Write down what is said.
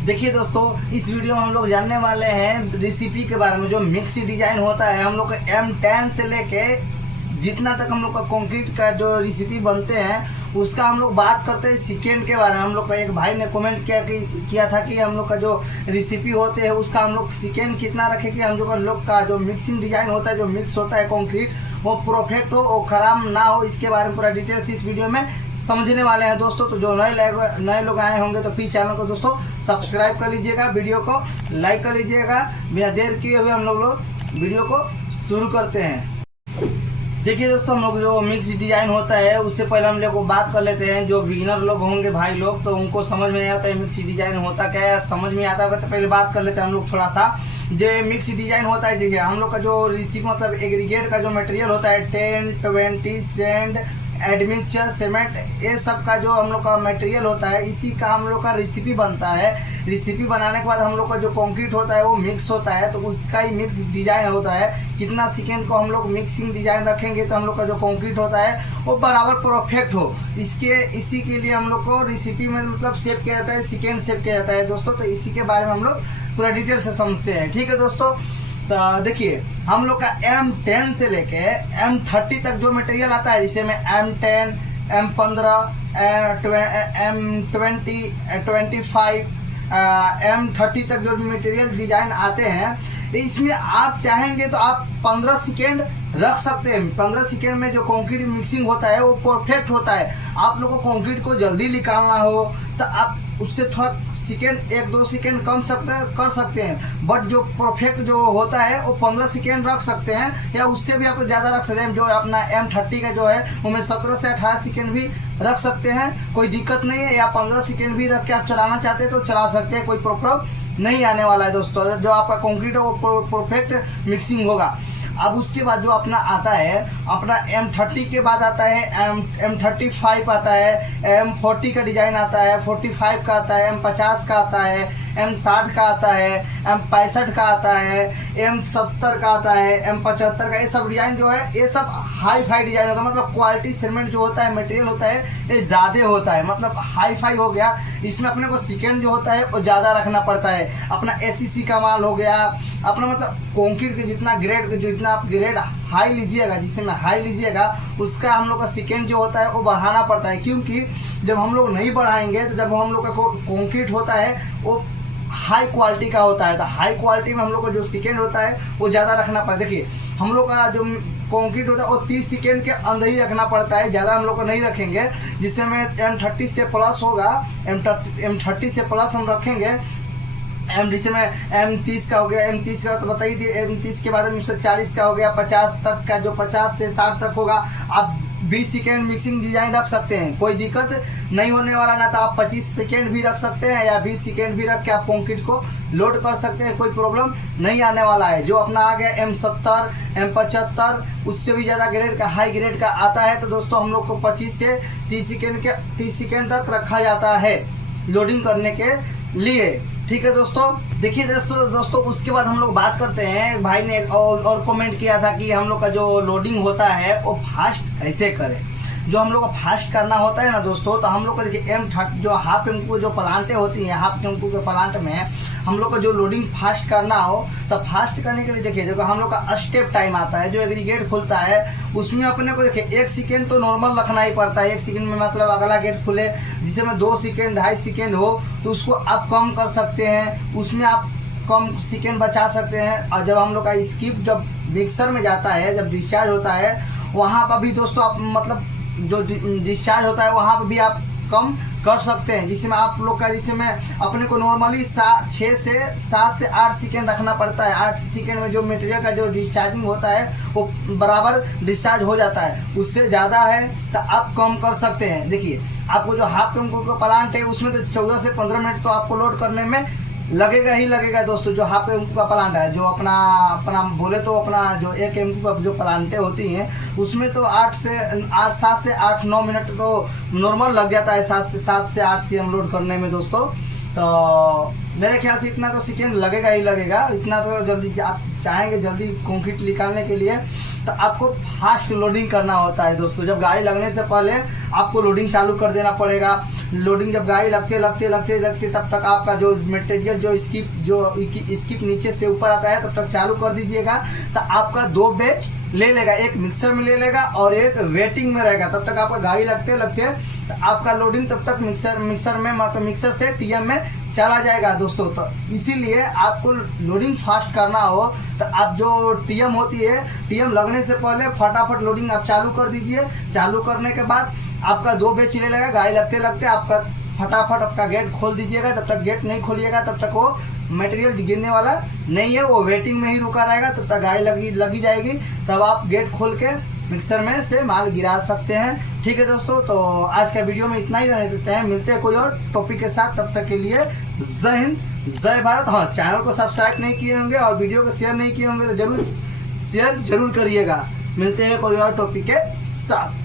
देखिए दोस्तों, इस वीडियो में हम लोग जानने वाले हैं रेसिपी के बारे में। जो मिक्सी डिजाइन होता है हम लोग का M10 से लेके जितना तक हम लोग का कंक्रीट का जो रेसिपी बनते हैं उसका हम लोग बात करते हैं सेकेंड के बारे में। हम लोग का एक भाई ने कमेंट किया था कि हम लोग का जो रेसिपी होते हैं उसका हम लोग सेकेंड कितना रखें कि हम लोग का जो मिक्सिंग डिजाइन होता है, जो मिक्स होता है कंक्रीट, वो परफेक्ट हो, वो खराब ना हो। इसके बारे में पूरा डिटेल्स इस वीडियो में समझने वाले हैं दोस्तों। तो जो नए लोग आए होंगे तो प्लीज चैनल को दोस्तों सब्सक्राइब कर लीजिएगा, वीडियो को लाइक कर लीजिएगा। बिना देर किए हुए हम लोग वीडियो को शुरू करते हैं। देखिए दोस्तों, हम लोग जो मिक्स डिजाइन होता है उससे पहले हम लोग बात कर लेते हैं। जो बिगिनर लोग होंगे भाई लोग, तो उनको समझ में नहीं आता है मिक्स डिजाइन होता क्या है। समझ में आता होगा तो पहले बात कर लेते हैं हम लोग थोड़ा सा। जो मिक्स डिजाइन होता है, देखिए हम लोग का जो रेसिपी मतलब एग्रीगेट का जो मटेरियल होता है 10, 20 सैंड, एडमिक्सचर, सीमेंट, ये सब का जो हम लोग का मटेरियल होता है इसी का हम लोग का रेसिपी बनता है। रेसिपी बनाने के बाद हम लोग का जो कंक्रीट होता है वो मिक्स होता है, तो उसका ही मिक्स डिजाइन होता है। कितना सेकेंड को हम लोग मिक्सिंग डिजाइन रखेंगे तो हम लोग का जो कंक्रीट होता है वो बराबर परफेक्ट हो, इसी के लिए हम लोग को रेसिपी में मतलब सेव किया जाता है, सेकेंड सेव किया जाता है दोस्तों। तो इसी के बारे में हम लोग पूरा डिटेल से समझते हैं, ठीक है दोस्तों। तो देखिए हम लोग का M10 से लेके M30 तक जो मटेरियल आता है, जिसे में M10, M15, M20, 25, M30 तक जो मटेरियल डिजाइन आते हैं, इसमें आप चाहेंगे तो आप 15 सेकेंड रख सकते हैं। 15 सेकेंड में जो कंक्रीट मिक्सिंग होता है वो परफेक्ट होता है। आप लोगों को कंक्रीट को जल्दी निकालना हो तो आप उससे थोड़ा सेकेंड 1-2 सेकेंड कम कर सकते हैं, बट जो परफेक्ट जो होता है वो 15 सेकेंड रख सकते हैं, या उससे भी आप ज़्यादा रख सकते हैं। जो अपना M30 का जो है उसमें 17 से 18 सेकेंड भी रख सकते हैं, कोई दिक्कत नहीं है। या 15 सेकेंड भी रख के आप चलाना चाहते हैं तो चला सकते हैं, कोई प्रॉब्लम नहीं आने वाला है दोस्तों। जो आपका कंक्रीट है वो परफेक्ट मिक्सिंग होगा। अब उसके बाद जो अपना आता है, अपना M30 के बाद आता है M35 आता है, M40 का डिजाइन आता है, 45 का आता है, M50 का आता है, M60 का आता है, M65 का आता है, M70 का आता है, M75 का। ये सब डिजाइन जो है ये सब हाई फाई डिजाइन होता है। मतलब क्वालिटी सीमेंट जो होता है, मटेरियल होता है, ये ज़्यादा होता है, मतलब हाई फाई हो गया। इसमें अपने को सेकेंड जो होता है वो ज़्यादा रखना पड़ता है। अपना ACC का माल हो गया, अपना मतलब कंक्रीट के जितना आप ग्रेड हाई लीजिएगा, जिसमें हाई लीजिएगा उसका हम लोग का सेकेंड जो होता है वो बढ़ाना पड़ता है। क्योंकि जब हम लोग नहीं बढ़ाएंगे तो जब हम लोग का कंक्रीट होता है वो हाई क्वालिटी का होता है, तो हाई क्वालिटी में हम लोग का जो सेकेंड होता है वो ज़्यादा रखना पड़ता है। देखिए हम लोग का जो कंक्रीट होता है वो 30 सेकेंड के अंदर ही रखना पड़ता है, ज़्यादा हम लोग को नहीं रखेंगे। जिससे में M30 से प्लस होगा, M30 से प्लस हम रखेंगे। जिससे में M30 का हो गया, M30 का तो बताइए थी, M30 के बाद M140 का हो गया, 50 तक का जो 50 से 60 तक होगा। आप 20 सेकेंड मिक्सिंग डिजाइन रख सकते हैं, कोई दिक्कत नहीं होने वाला ना। तो आप 25 सेकेंड भी रख सकते हैं या 20 सेकेंड भी रख के आप कंक्रीट को लोड कर सकते हैं, कोई प्रॉब्लम नहीं आने वाला है। जो अपना आ गया M70, M75, उससे भी ज़्यादा ग्रेड का हाई ग्रेड का आता है, तो दोस्तों हम लोग को 25 से 30 सेकेंड तक रखा जाता है लोडिंग करने के लिए, ठीक है दोस्तों। देखिए दोस्तों उसके बाद हम लोग बात करते हैं। भाई ने और कमेंट किया था कि हम लोग का जो लोडिंग होता है वो फास्ट कैसे करें। जो हम लोग को फास्ट करना होता है ना दोस्तों, तो हम लोग को देखिए M30 जो हाफ टेम्पू जो प्लांटें होती हैं, हाफ टेम्पू के प्लांट में हम लोग को जो लोडिंग फास्ट करना हो तो फास्ट करने के लिए देखिए जो हम लोग का स्टेप टाइम आता है, जो एग्रीगेट खुलता है उसमें अपने को देखिए 1 सेकेंड तो नॉर्मल रखना ही पड़ता है। 1 सेकेंड में मतलब अगला गेट खुले, जिसमें 2 सेकेंड 2.5 सेकेंड हो तो उसको आप कम कर सकते हैं, उसमें आप कम सेकेंड बचा सकते हैं। और जब हम लोग का स्किप जब मिक्सर में जाता है, जब डिस्चार्ज होता है, वहाँ पर भी दोस्तों आप मतलब जो डिस्चार्ज होता है वहाँ पर भी आप कम कर सकते हैं। जिसमें आप लोग का जिसमें अपने को नॉर्मली 7 से 8 सेकेंड रखना पड़ता है। 8 सेकेंड में जो मटेरियल का जो डिस्चार्जिंग होता है वो बराबर डिस्चार्ज हो जाता है। उससे ज़्यादा है तो आप कम कर सकते हैं। देखिए आपको जो हाफ टेम्पो का प्लांट है उसमें तो 14 से 15 मिनट तो आपको लोड करने में लगेगा ही लगेगा दोस्तों। जो हाफ एम का प्लांट है, जो अपना बोले तो अपना जो 1 एम का जो प्लांटें होती हैं उसमें तो 7 से 8-9 मिनट तो नॉर्मल लग जाता है, 7 से 8 CM लोड करने में दोस्तों। तो मेरे ख्याल से इतना तो सेकेंड लगेगा ही लगेगा। इतना तो जल्दी आप चाहेंगे जल्दी कंक्रीट निकालने के लिए तो आपको फास्ट लोडिंग करना होता है दोस्तों। जब गाड़ी लगने से पहले आपको लोडिंग चालू कर देना पड़ेगा। लोडिंग जब गाड़ी लगते तब तक आपका जो मटेरियल जो स्किप नीचे से ऊपर आता है तब तक चालू कर दीजिएगा। तो आपका 2 बैच ले लेगा, एक मिक्सर में ले लेगा और एक वेटिंग में रहेगा। तब तक आपका गाड़ी लगते आपका लोडिंग तब तक मिक्सर में मतलब मिक्सर से टीएम में चला जाएगा दोस्तों। तो इसीलिए आपको लोडिंग फास्ट करना हो तो आप जो टीएम होती है, टीएम लगने से पहले फटाफट लोडिंग आप चालू कर दीजिए। चालू करने के बाद आपका 2 बैच ले लेगा, गाड़ी लगते आपका फटाफट आपका गेट खोल दीजिएगा। तब तक गेट नहीं खोलिएगा तब तक वो मटेरियल गिरने वाला नहीं है, वो वेटिंग में ही रुका रहेगा। तब तक गाड़ी लगी जाएगी, तब आप गेट खोल के मिक्सर में से माल गिरा सकते हैं। ठीक है दोस्तों, तो आज का वीडियो में इतना ही रहने देते हैं, मिलते हैं कोई और टॉपिक के साथ। तब तक के लिए जय हिंद जय भारत। हाँ, चैनल को सब्सक्राइब नहीं किए होंगे और वीडियो को शेयर नहीं किए होंगे तो जरूर शेयर करिएगा। मिलते हैं कोई और टॉपिक के साथ।